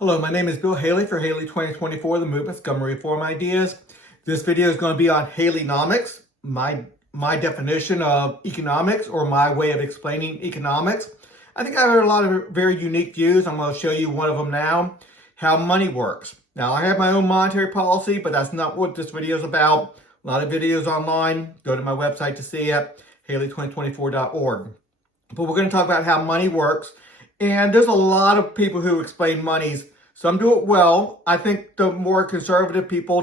Hello, my name is Bill Haley for Haley 2024, the Movement's Government Reform Ideas. This video is going to be on Haleynomics, my definition of economics or my way of explaining economics. I think I have a lot of very unique views. I'm going to show you one of them now, how money works. Now, I have my own monetary policy, but that's not what this video is about. A lot of videos online. Go to my website to see it, haley2024.org. But we're going to talk about how money works. And there's a lot of people who explain monies. Some do it well. I think the more conservative people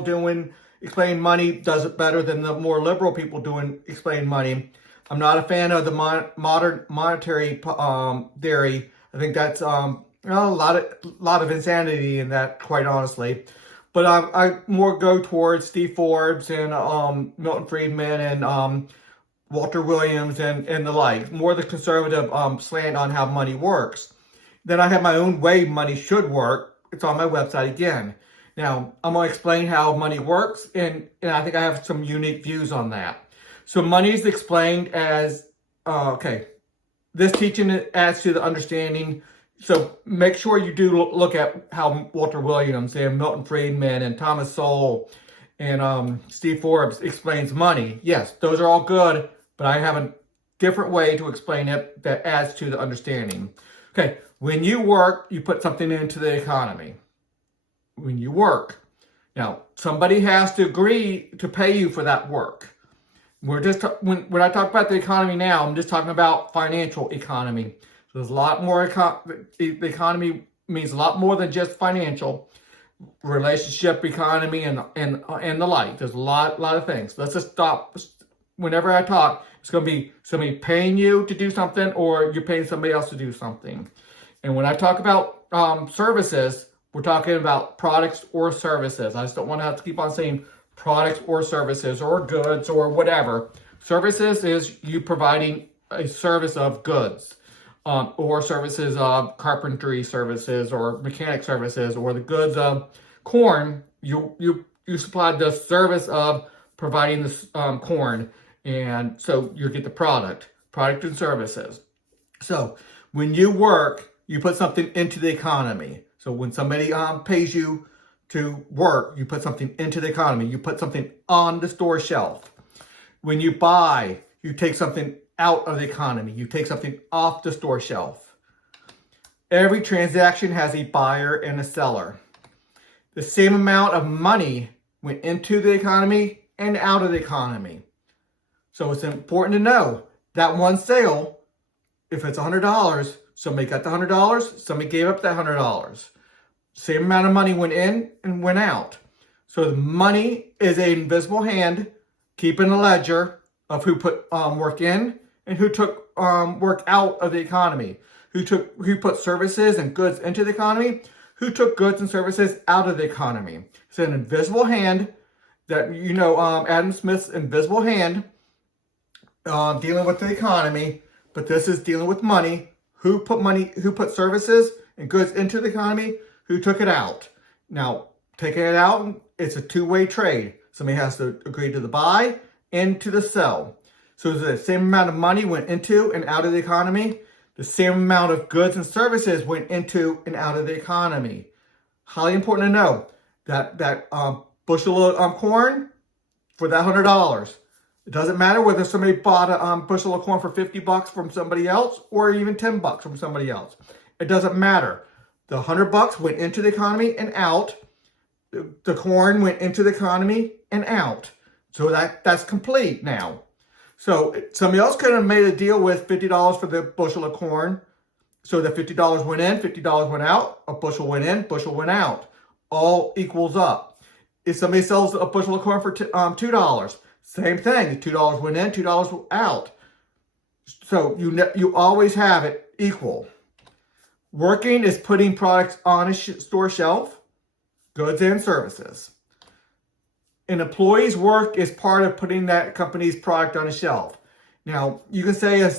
explain money does it better than the more liberal people explain money. I'm not a fan of the modern monetary theory. I think that's a lot of insanity in that, quite honestly. But I more go towards Steve Forbes and Milton Friedman and Walter Williams and the like, more the conservative slant on how money works. Then I have my own way money should work. It's on my website again. Now, I'm going to explain how money works, and I think I have some unique views on that. So money is explained as, this teaching adds to the understanding. So make sure you do look at how Walter Williams and Milton Friedman and Thomas Sowell and Steve Forbes explains money. Yes, those are all good, but I have a different way to explain it that adds to the understanding. Okay, when you work, you put something into the economy. When you work. Now, somebody has to agree to pay you for that work. When I talk about the economy now, I'm just talking about financial economy. So there's a lot more, the economy means a lot more than just financial. Relationship economy and the like. There's a lot of things. Let's just stop. Whenever I talk, it's going to be somebody paying you to do something or you're paying somebody else to do something. And when I talk about services, we're talking about products or services. I just don't want to have to keep on saying products or services or goods or whatever. Services is you providing a service of goods or services of carpentry services or mechanic services, or the goods of corn. You supplied the service of providing this corn. And so you get the product and services. So when you work, you put something into the economy. So when somebody pays you to work, you put something into the economy. You put something on the store shelf. When you buy, you take something out of the economy. You take something off the store shelf. Every transaction has a buyer and a seller. The same amount of money went into the economy and out of the economy. So it's important to know that one sale, if it's $100, somebody got the $100, somebody gave up that $100. Same amount of money went in and went out. So the money is an invisible hand keeping a ledger of who put work in and who took work out of the economy, who put services and goods into the economy, who took goods and services out of the economy. It's an invisible hand that, Adam Smith's invisible hand dealing with the economy, but this is dealing with money. Who put services and goods into the economy, who took it out. Now, taking it out, it's a two-way trade. Somebody has to agree to the buy and to the sell. So the same amount of money went into and out of the economy. The same amount of goods and services went into and out of the economy. Highly important to know that bushel of corn for that $100. It doesn't matter whether somebody bought a bushel of corn for $50 from somebody else or even $10 from somebody else. It doesn't matter. The $100 went into the economy and out. The corn went into the economy and out. So that's complete now. So somebody else could have made a deal with $50 for the bushel of corn. So the $50 went in, $50 went out. A bushel went in, bushel went out. All equals up. If somebody sells a bushel of corn for $2, same thing. $2 went in, $2 out. So you always have it equal. Working is putting products on a store shelf, goods and services. An employee's work is part of putting that company's product on a shelf. Now, you can say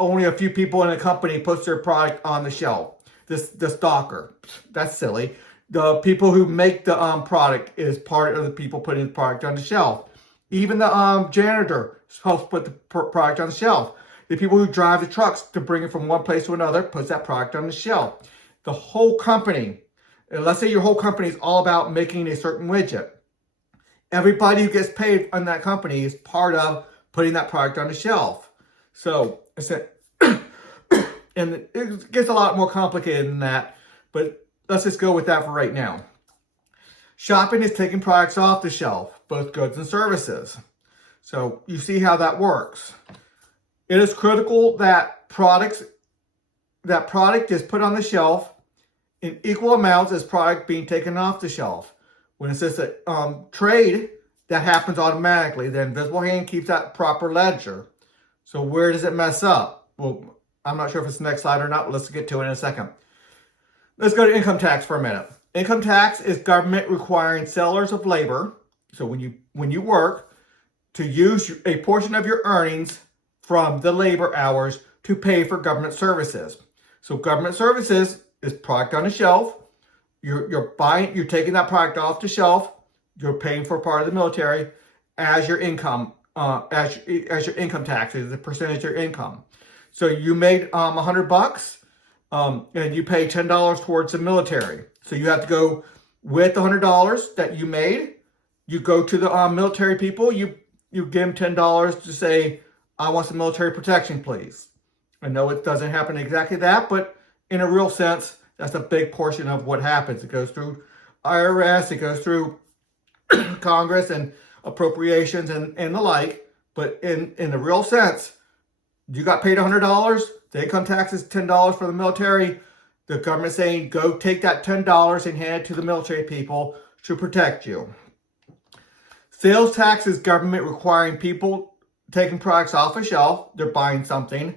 only a few people in a company puts their product on the shelf. The stocker. That's silly. The people who make the product is part of the people putting the product on the shelf. Even the janitor helps put the product on the shelf. The people who drive the trucks to bring it from one place to another puts that product on the shelf. the whole company, let's say your whole company is all about making a certain widget. Everybody who gets paid on that company is part of putting that product on the shelf. So, and it gets a lot more complicated than that, but let's just go with that for right now. Shopping is taking products off the shelf, both goods and services. So you see how that works. It is critical that product is put on the shelf in equal amounts as product being taken off the shelf. When it's just a trade, that happens automatically. The invisible hand keeps that proper ledger. So where does it mess up? Well, I'm not sure if it's the next slide or not, but let's get to it in a second. Let's go to income tax for a minute. Income tax is government requiring sellers of labor, so when you work, to use a portion of your earnings from the labor hours to pay for government services. So government services is product on the shelf. You're taking that product off the shelf. You're paying for part of the military as your income, as your income tax is the percentage of your income. So you made $100, and you pay $10 towards the military. So you have to go with the $100 that you made. You go to the military people. You give them $10 to say, I want some military protection, please. I know it doesn't happen exactly that, but in a real sense, that's a big portion of what happens. It goes through IRS, it goes through Congress and appropriations and the like. But in the real sense, you got paid $100, the income tax is $10 for the military. The government saying, go take that $10 and hand it to the military people to protect you. Sales tax is government requiring people taking products off a shelf, they're buying something,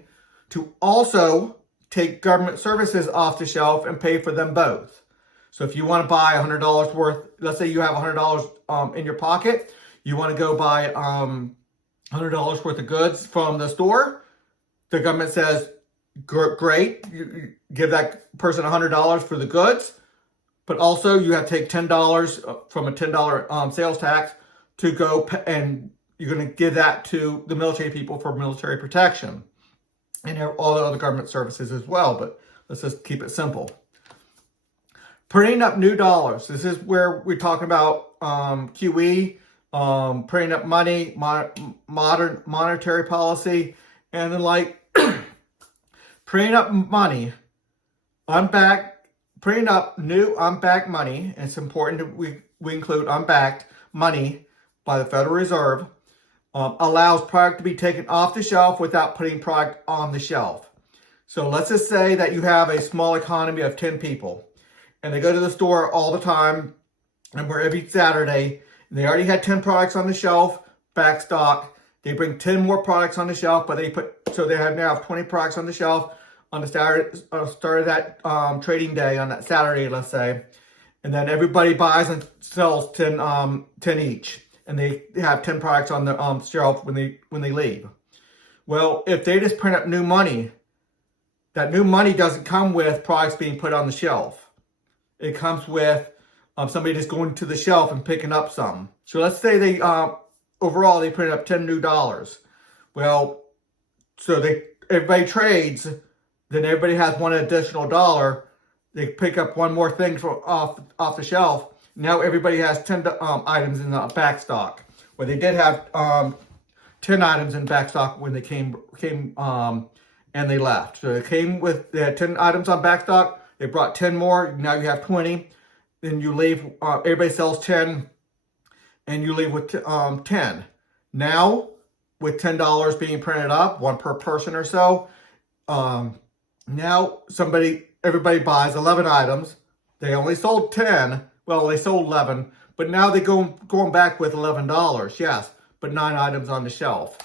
to also take government services off the shelf and pay for them both. So if you want to buy $100 worth, let's say you have $100 in your pocket, you want to go buy $100 worth of goods from the store, the government says, great, you give that person $100 for the goods, but also you have to take $10 from a $10 sales tax to go, and you're going to give that to the military people for military protection and all the other government services as well. But let's just keep it simple. Printing up new dollars. This is where we're talking about QE, printing up money, modern monetary policy, and then like printing up money, printing up new unbacked money. And it's important that we include unbacked money by the Federal Reserve. Allows product to be taken off the shelf without putting product on the shelf. So let's just say that you have a small economy of 10 people and they go to the store all the time and we're every Saturday, and they already had 10 products on the shelf, back stock. They bring 10 more products on the shelf, but they now have 20 products on the shelf on the start of that trading day on that Saturday, let's say. And then everybody buys and sells 10 each. And they have 10 products on the shelf when they leave. Well, if they just print up new money, that new money doesn't come with products being put on the shelf. It comes with somebody just going to the shelf and picking up some. So let's say they overall they printed up 10 new dollars. Well, so everybody trades, then everybody has one additional dollar. They pick up one more thing from off the shelf. Now everybody has 10 items in the back stock. Well, they did have 10 items in back stock when they came and they left. So they had 10 items on back stock. They brought 10 more. Now you have 20. Then you leave. Everybody sells 10, and you leave with 10. Now, with $10 being printed up, one per person or so. Now everybody buys 11 items. They only sold 10. Well, they sold 11, but now they're going back with $11, yes, but 9 items on the shelf.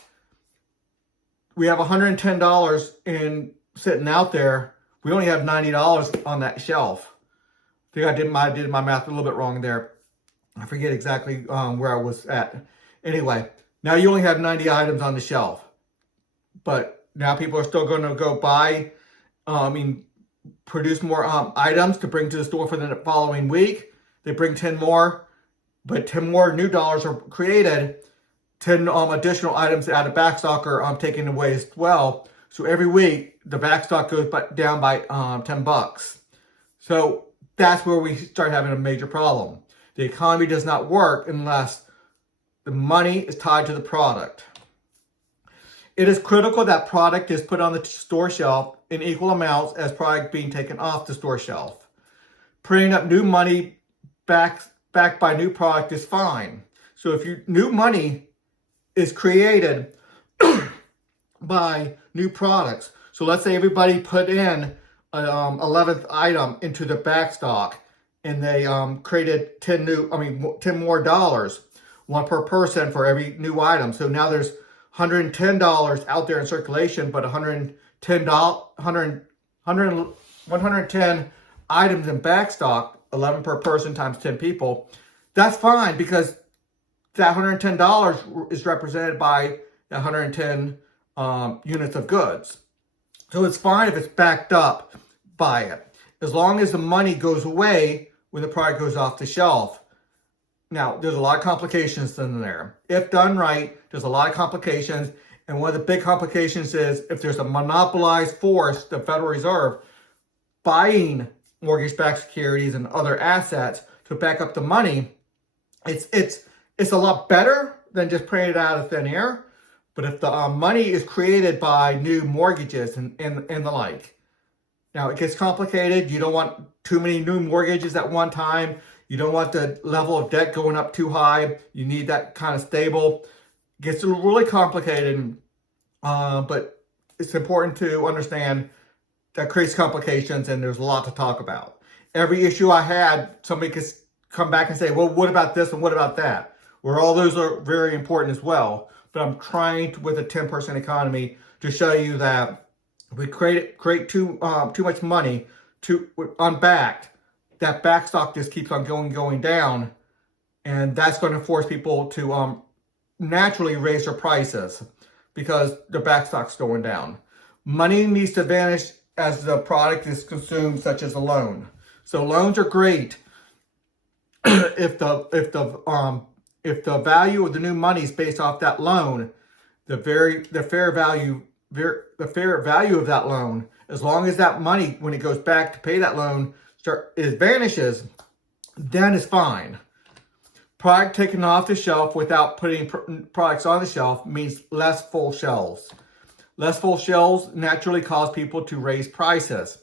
We have $110 sitting out there. We only have $90 on that shelf. I think I did my math a little bit wrong there. I forget exactly where I was at. Anyway, now you only have 90 items on the shelf, but now people are still going to go buy, produce more items to bring to the store for the following week. They bring 10 more, but 10 more new dollars are created. 10 additional items out of backstock are taken away as well. So every week, the backstock goes down by $10. So that's where we start having a major problem. The economy does not work unless the money is tied to the product. It is critical that product is put on the store shelf in equal amounts as product being taken off the store shelf. Printing up new money backed by new product is fine. So if new money is created by new products, so let's say everybody put in an 11th item into the back stock, and they created 10 more dollars, one per person for every new item. So now there's $110 out there in circulation, but 110 items in back stock, 11 per person times 10 people. That's fine, because that $110 is represented by 110 units of goods. So it's fine if it's backed up by it, as long as the money goes away when the product goes off the shelf. Now, there's a lot of complications in there. If done right, there's a lot of complications. And one of the big complications is if there's a monopolized force, the Federal Reserve, buying mortgage-backed securities and other assets to back up the money, it's a lot better than just printing it out of thin air. But if the money is created by new mortgages and the like, now it gets complicated. You don't want too many new mortgages at one time. You don't want the level of debt going up too high. You need that kind of stable. It gets really complicated, but it's important to understand that creates complications, and there's a lot to talk about. Every issue I had, somebody could come back and say, well, what about this and what about that? Where all those are very important as well. But I'm trying to, with a 10% economy, to show you that if we create too much money unbacked, that back stock just keeps on going down, and that's going to force people to naturally raise their prices because the back stock's going down. Money needs to vanish as the product is consumed, such as a loan. So loans are great if the value of the new money is based off that loan, the fair value of that loan, as long as that money, when it goes back to pay that loan, it vanishes, then it's fine. Product taken off the shelf without putting products on the shelf means less full shelves. Less full shelves naturally cause people to raise prices.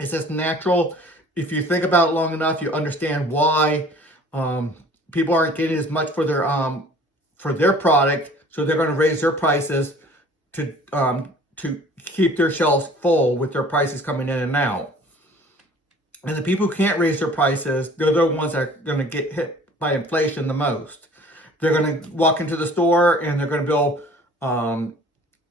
It's just natural. If you think about it long enough, you understand why people aren't getting as much for their product, so they're going to raise their prices to keep their shelves full with their prices coming in and out. And the people who can't raise their prices, they're the ones that are going to get hit by inflation the most. They're going to walk into the store and they're going to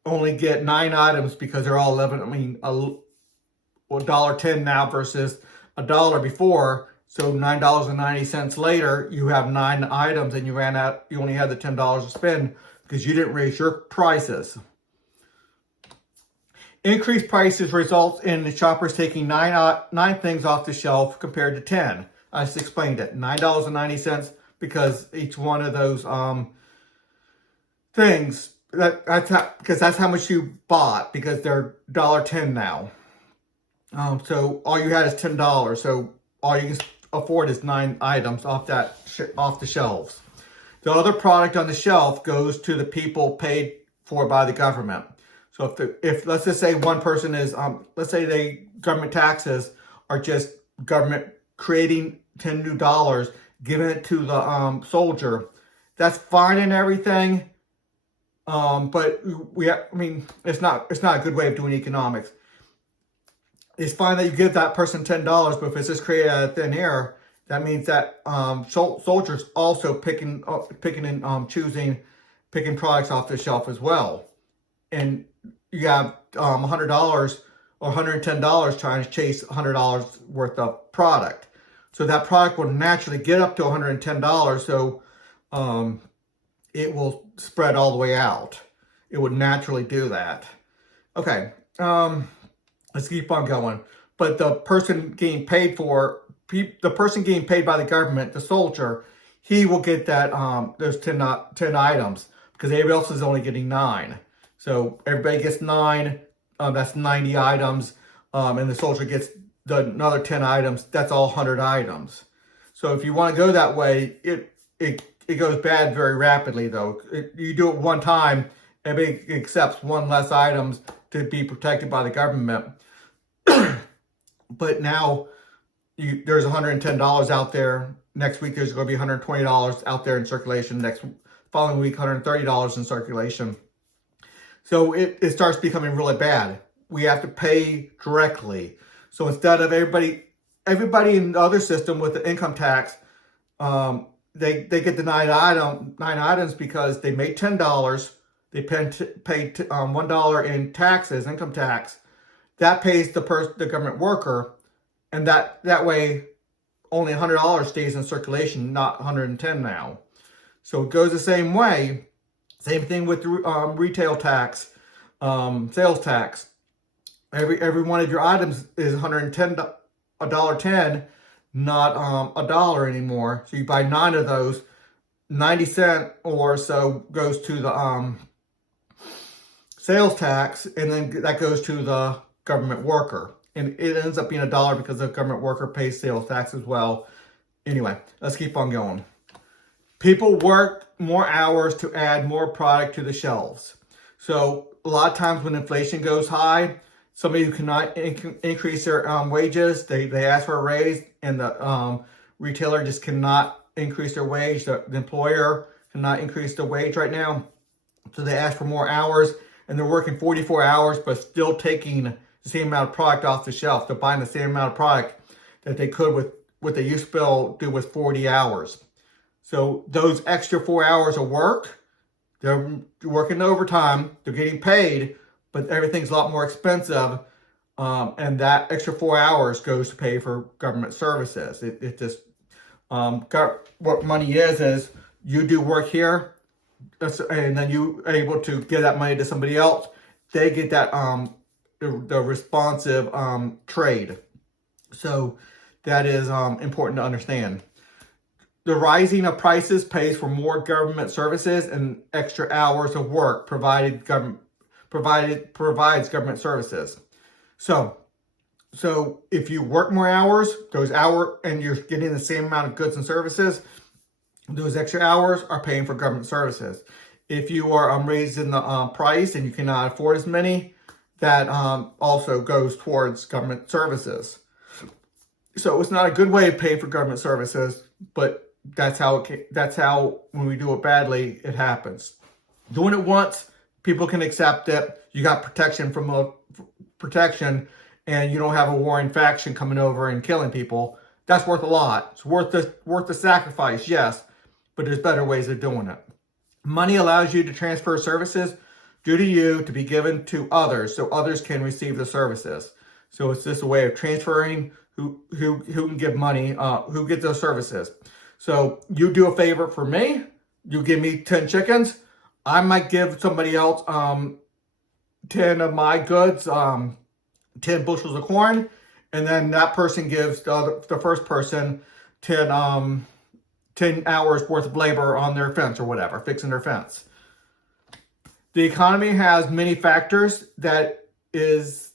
only get 9 items because they're all $1.10 now versus $1 before. So $9.90 later, you have 9 items and you only had the $10 to spend because you didn't raise your prices. Increased prices results in the shoppers taking 9 things off the shelf compared to 10. I just explained it. $9.90 because each one of those things, because that's how much you bought, because they're $1.10 now. So all you had is $10. So all you can afford is 9 items off the shelves. The other product on the shelf goes to the people paid for by the government. So if let's just say one person is, let's say the government taxes are just government creating $10 new, giving it to the soldier, that's fine and everything. But it's not a good way of doing economics. It's fine that you give that person $10, but if it's just created out of thin air, that means that soldiers also picking products off the shelf as well. And you have $100 or $110 trying to chase $100 worth of product. So that product will naturally get up to $110. So it will spread all the way out. It would naturally do that. Okay, let's keep on going. But the person getting paid by the government, the soldier, he will get that those 10 items because everybody else is only getting 9. So everybody gets 9. That's 90 items, and the soldier gets another 10 items, that's all 100 items. So if you want to go that way, it goes bad very rapidly though. You do it one time, everybody accepts one less items to be protected by the government. But now there's $110 out there. Next week there's going to be $120 out there in circulation. Next following week, $130 in circulation. So it starts becoming really bad. We have to pay directly. So instead of everybody in the other system with the income tax, they get the nine items because they made $10. They paid $1 in taxes, income tax. That pays the government worker, and that way only $100 stays in circulation, not $110 now. So it goes the same way. Same thing with retail tax, sales tax. Every one of your items is $110, not $1 anymore. So you buy 9 of those, 90 cents or so goes to the sales tax, and then that goes to the government worker. And it ends up being $1 because the government worker pays sales tax as well. Anyway, let's keep on going. People work more hours to add more product to the shelves. So a lot of times when inflation goes high, somebody who cannot increase their wages, they ask for a raise, and the retailer just cannot increase their wage. The employer cannot increase the wage right now. So they ask for more hours, and they're working 44 hours, but still taking the same amount of product off the shelf. They're buying the same amount of product that they could with what they used to do with 40 hours. So those extra 4 hours of work, they're working overtime, they're getting paid, but everything's a lot more expensive. And that extra 4 hours goes to pay for government services. It just, what money is you do work here, and then you are able to give that money to somebody else. They get that, the responsive trade. So that is important to understand. The rising of prices pays for more government services and extra hours of work provides government services. So if you work more hours, and you're getting the same amount of goods and services, those extra hours are paying for government services. If you are raising the price and you cannot afford as many, that also goes towards government services. So it's not a good way of paying for government services, but that's how when we do it badly, it happens. Doing it once, people can accept it. You got protection and you don't have a warring faction coming over and killing people. That's worth a lot. It's worth the sacrifice, yes, but there's better ways of doing it. Money allows you to transfer services due to you to be given to others, so others can receive the services. So it's just a way of transferring who can give money, who get those services. So you do a favor for me, you give me 10 chickens, I might give somebody else 10 of my goods, 10 bushels of corn, and then that person gives the first person 10 hours worth of labor on their fence or whatever, fixing their fence. The economy has many factors that it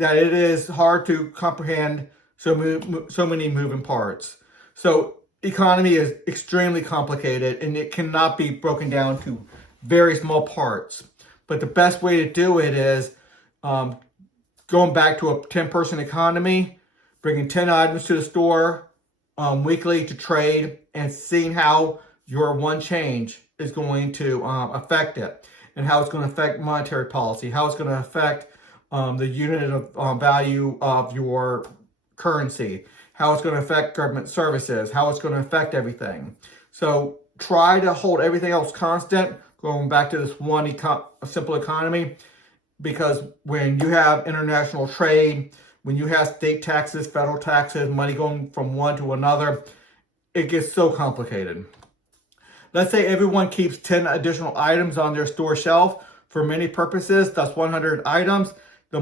is hard to comprehend, so many moving parts. So economy is extremely complicated and it cannot be broken down to very small parts. But the best way to do it is going back to a 10-person economy, bringing 10 items to the store weekly to trade, and seeing how your one change is going to affect it, and how it's going to affect monetary policy, how it's going to affect the unit of value of your currency, how it's going to affect government services, how it's going to affect everything. So try to hold everything else constant, going back to this one simple economy, because when you have international trade, when you have state taxes, federal taxes, money going from one to another, it gets so complicated. Let's say everyone keeps 10 additional items on their store shelf for many purposes, that's 100 items. The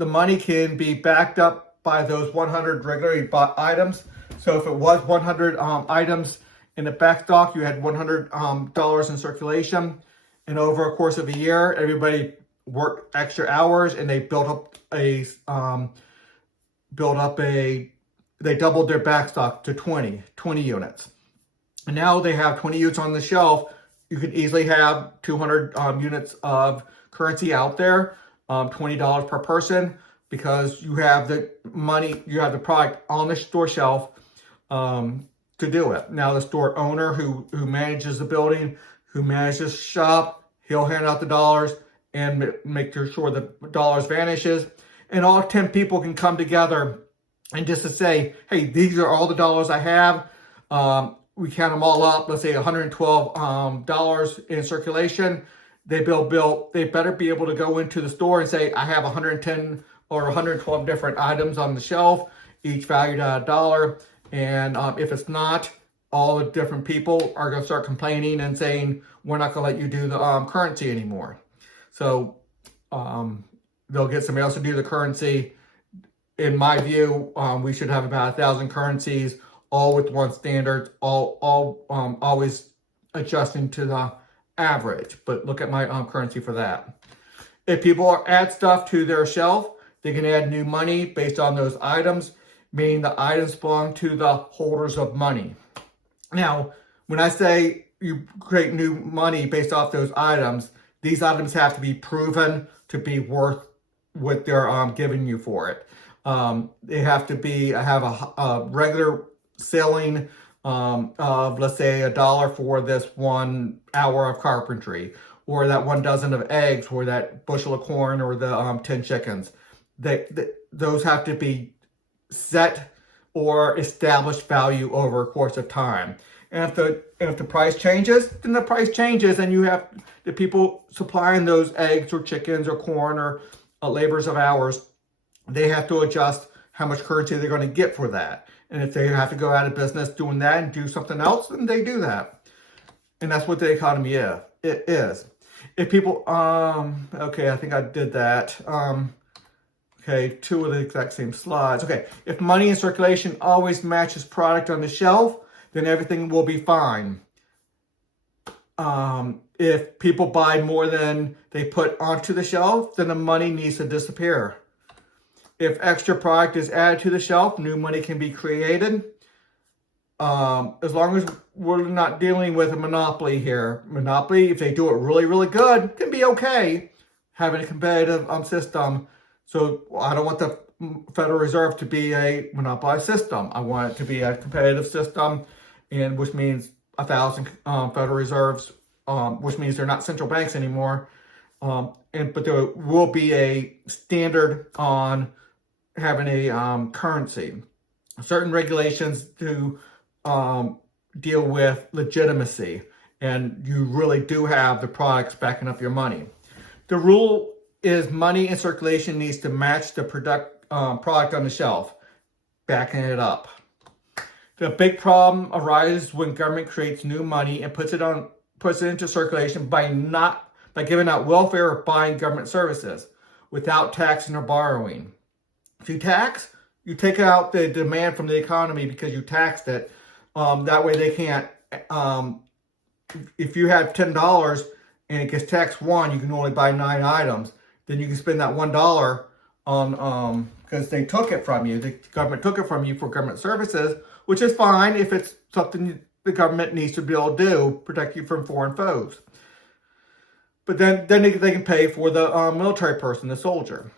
money can be backed up by those 100 regularly bought items. So if it was 100 items in the back stock, you had $100 in circulation, and over a course of a year, everybody worked extra hours and they built up a built up they doubled their backstock to 20 units. And now they have 20 units on the shelf. You could easily have 200 units of currency out there, $20 per person, because you have the money, you have the product on the store shelf to do it. Now the store owner who manages the building, who manages the shop, he'll hand out the dollars and make sure the dollars vanishes. And all 10 people can come together and just to say, hey, these are all the dollars I have. We count them all up, let's say $112 in circulation. They better be able to go into the store and say, I have 110 or 112 different items on the shelf, each valued at $1. And if it's not, all the different people are going to start complaining and saying, we're not going to let you do the currency anymore. So they'll get somebody else to do the currency. In my view, we should have about 1,000 currencies, all with one standard, always adjusting to the average. But look at my currency for that. If people add stuff to their shelf, they can add new money based on those items, meaning the items belong to the holders of money. Now, when I say you create new money based off those items, these items have to be proven to be worth what they're giving you for it. They have to have a regular selling of, let's say, $1 for this 1 hour of carpentry, or that 1 dozen of eggs, or that bushel of corn, or the 10 chickens. Those have to be set or established value over a course of time. And if the price changes, then the price changes, and you have the people supplying those eggs or chickens or corn or labors of hours, they have to adjust how much currency they're going to get for that. And if they have to go out of business doing that and do something else, then they do that. And that's what the economy is. If people, okay, I think I did that. Okay, 2 of the exact same slides. Okay, if money in circulation always matches product on the shelf, then everything will be fine. If people buy more than they put onto the shelf, then the money needs to disappear. If extra product is added to the shelf, new money can be created. As long as we're not dealing with a monopoly here. Monopoly, if they do it really, really good, can be okay, having a competitive system. So I don't want the Federal Reserve to be a monopolized system. I want it to be a competitive system, and which means 1,000 Federal Reserves, which means they're not central banks anymore. But there will be a standard on having a currency. Certain regulations to deal with legitimacy, and you really do have the products backing up your money. The rule is money in circulation needs to match the product on the shelf, backing it up. The big problem arises when government creates new money and puts it into circulation by giving out welfare or buying government services without taxing or borrowing. If you tax, you take out the demand from the economy because you taxed it. That way they can't, if you have $10 and it gets taxed 1, you can only buy 9 items. Then you can spend that $1 on, because they took it from you. The government took it from you for government services, which is fine if it's something the government needs to be able to do, protect you from foreign foes. But then they can pay for the military person, the soldier.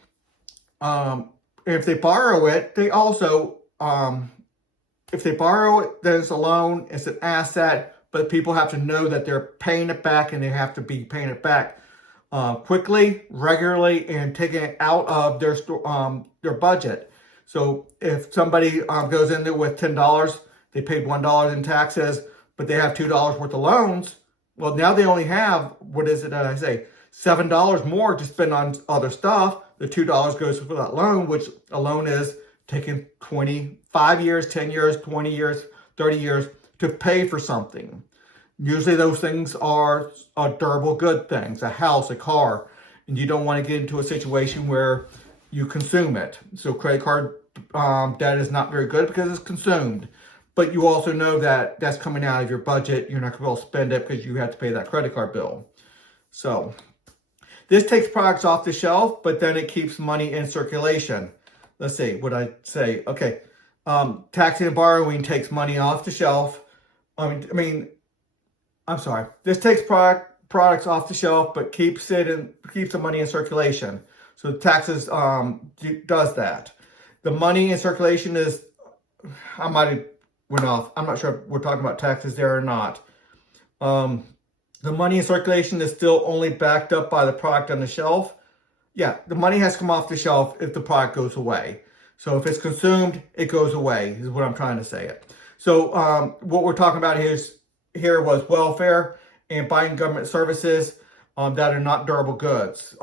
If they borrow it, they also, if they borrow it, then it's a loan, it's an asset, but people have to know that they're paying it back, and they have to be paying it back quickly, regularly, and taking it out of their budget. So if somebody goes in there with $10, they paid $1 in taxes, but they have $2 worth of loans, well, now they only have, what is it that I say, $7 more to spend on other stuff. The $2 goes for that loan, which a loan is taking 25 years, 10 years, 20 years, 30 years to pay for something. Usually those things are durable good things, a house, a car, and you don't want to get into a situation where you consume it. So credit card debt is not very good because it's consumed. But you also know that that's coming out of your budget. You're not going to be able to spend it because you have to pay that credit card bill. So this takes products off the shelf, but then it keeps money in circulation. let's see, what I say. Okay, taxing and borrowing takes money off the shelf. I'm sorry. This takes products off the shelf, but keeps the money in circulation. So the taxes does that. The money in circulation is, I might have went off. I'm not sure if we're talking about taxes there or not. The money in circulation is still only backed up by the product on the shelf. Yeah, the money has to come off the shelf if the product goes away. So if it's consumed, it goes away, is what I'm trying to say it. So what we're talking about here was welfare and buying government services that are not durable goods.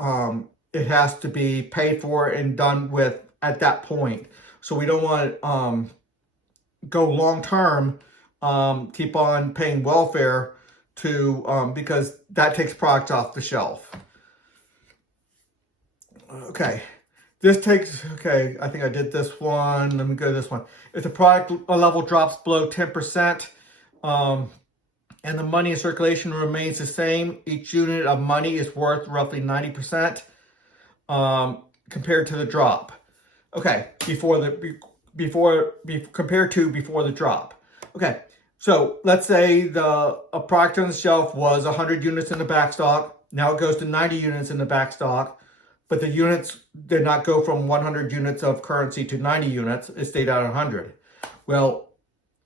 It has to be paid for and done with at that point. So we don't want to go long term, keep on paying welfare because that takes products off the shelf. Okay, I think I did this one. Let me go to this one. If the product level drops below 10%, and the money in circulation remains the same, each unit of money is worth roughly 90% compared to the drop. Okay, compared to before the drop. Okay, so let's say a product on the shelf was 100 units in the back stock. Now it goes to 90 units in the back stock, but the units did not go from 100 units of currency to 90 units. It stayed at 100. Well,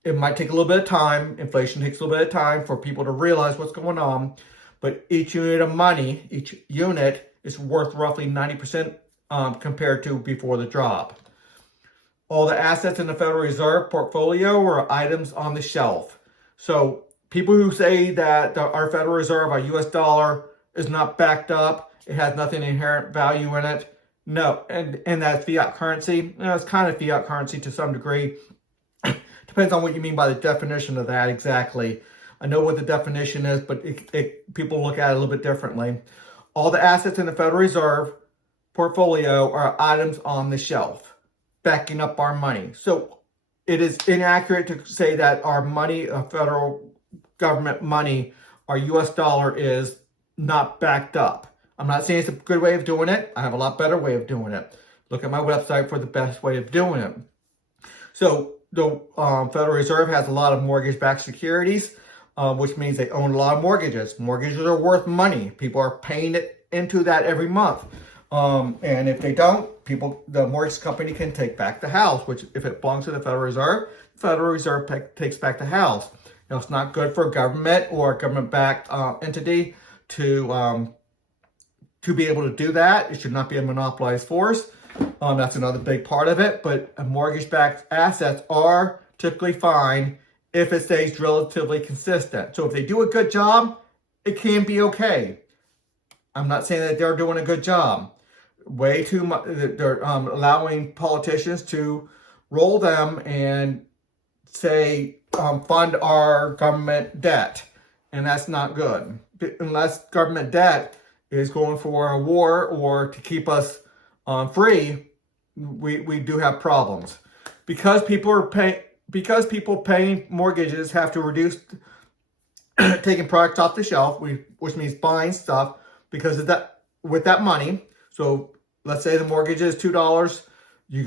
it might take a little bit of time. Inflation takes a little bit of time for people to realize what's going on. But each unit of money, each unit is worth roughly 90% compared to before the drop. All the assets in the Federal Reserve portfolio are items on the shelf. So people who say that our Federal Reserve, our US dollar, is not backed up, it has nothing inherent value in it. No, and that's fiat currency. It's kind of fiat currency to some degree. Depends on what you mean by the definition of that exactly. I know what the definition is, but people look at it a little bit differently. All the assets in the Federal Reserve portfolio are items on the shelf, backing up our money. So it is inaccurate to say that our money, federal government money, our US dollar is not backed up. I'm not saying it's a good way of doing it. I have a lot better way of doing it. Look at my website for the best way of doing it. So the Federal Reserve has a lot of mortgage-backed securities, which means they own a lot of mortgages. Mortgages are worth money. People are paying it into that every month. And if they don't, the mortgage company can take back the house, which if it belongs to the Federal Reserve takes back the house. It's not good for a government or a government-backed entity to be able to do that. It should not be a monopolized force. That's another big part of it. But mortgage-backed assets are typically fine if it stays relatively consistent. So if they do a good job, it can be okay. I'm not saying that they're doing a good job. Way too much. They're allowing politicians to roll them and say fund our government debt, and that's not good. Unless government debt is going for a war or to keep us free, we do have problems. Because people paying mortgages have to reduce taking products off the shelf, which means buying stuff because of that with that money. So let's say the mortgage is $2. You're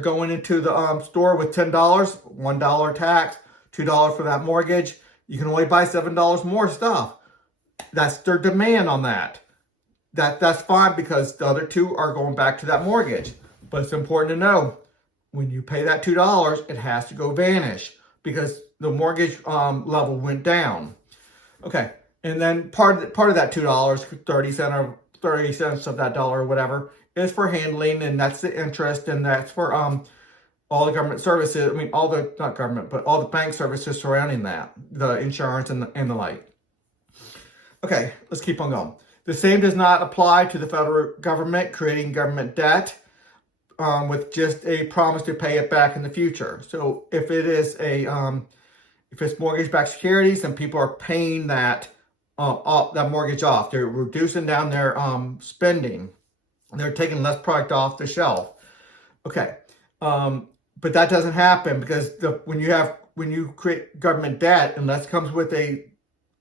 going into the store with $10, $1 tax, $2 for that mortgage. You can only buy $7 more stuff. That's their demand on that. That's fine because the other two are going back to that mortgage. But it's important to know when you pay that $2, it has to go vanish because the mortgage level went down. Okay, and then part of that $2, 30 cents of that dollar or whatever is for handling, and that's the interest, and that's for all the government services. I mean, all the not government, but all the bank services surrounding that, the insurance and the like. Okay, let's keep on going. The same does not apply to the federal government creating government debt with just a promise to pay it back in the future. So if it is if it's mortgage-backed securities and people are paying that mortgage off, they're reducing down their spending. They're taking less product off the shelf. Okay, but that doesn't happen because when you create government debt, unless it comes with a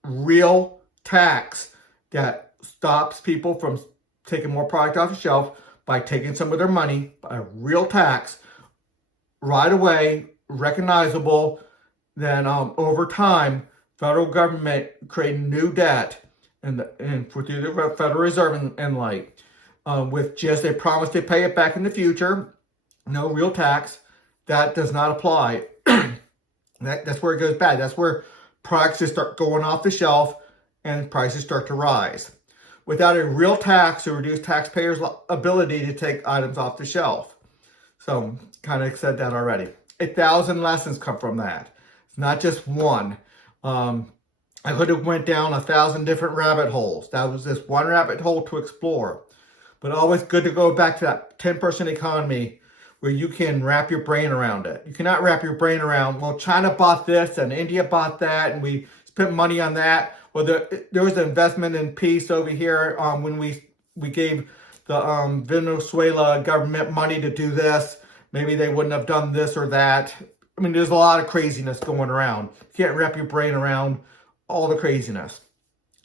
real tax that stops people from taking more product off the shelf by taking some of their money, a real tax, right away, recognizable, then over time, federal government creating new debt and through the Federal Reserve and like, with just a promise to pay it back in the future, no real tax, that does not apply. That's where it goes bad. That's where products just start going off the shelf and prices start to rise. Without a real tax to reduce taxpayers' ability to take items off the shelf. So, kind of said that already. 1,000 lessons come from that. It's not just one. I could have went down 1,000 different rabbit holes. That was just one rabbit hole to explore. But always good to go back to that 10% economy where you can wrap your brain around it. You cannot wrap your brain around, well, China bought this and India bought that and we spent money on that. Well, there was an investment in peace over here when we gave the Venezuela government money to do this. Maybe they wouldn't have done this or that. I mean, there's a lot of craziness going around. You can't wrap your brain around all the craziness.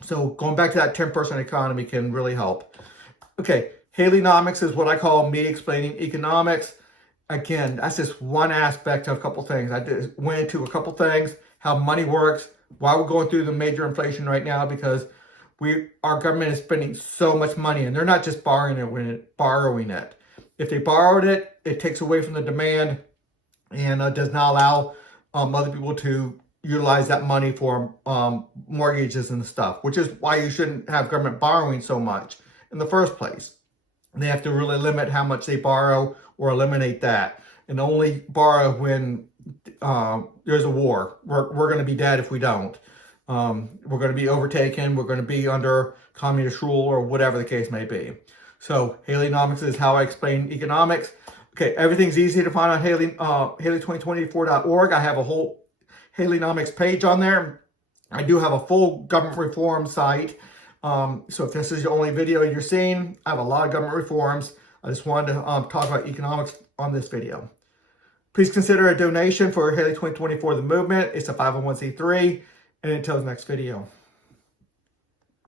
So going back to that 10% economy can really help. Okay, Haleynomics is what I call me explaining economics. Again, that's just one aspect of a couple things. I went into a couple things, how money works, why we're going through the major inflation right now, because our government is spending so much money, and they're not just borrowing it. If they borrowed it, it takes away from the demand and does not allow other people to utilize that money for mortgages and stuff, which is why you shouldn't have government borrowing so much in the first place. They have to really limit how much they borrow or eliminate that, and only borrow when there's a war. We're going to be dead if we don't. We're going to be overtaken. We're going to be under communist rule or whatever the case may be. So Haleynomics is how I explain economics. Okay, everything's easy to find on Haley2024.org. I have a whole Haleynomics page on there. I do have a full government reform site. So if this is the only video you're seeing, I have a lot of government reforms. I just wanted to talk about economics on this video. Please consider a donation for Haley 2024, the movement. It's a 501c3. And until the next video.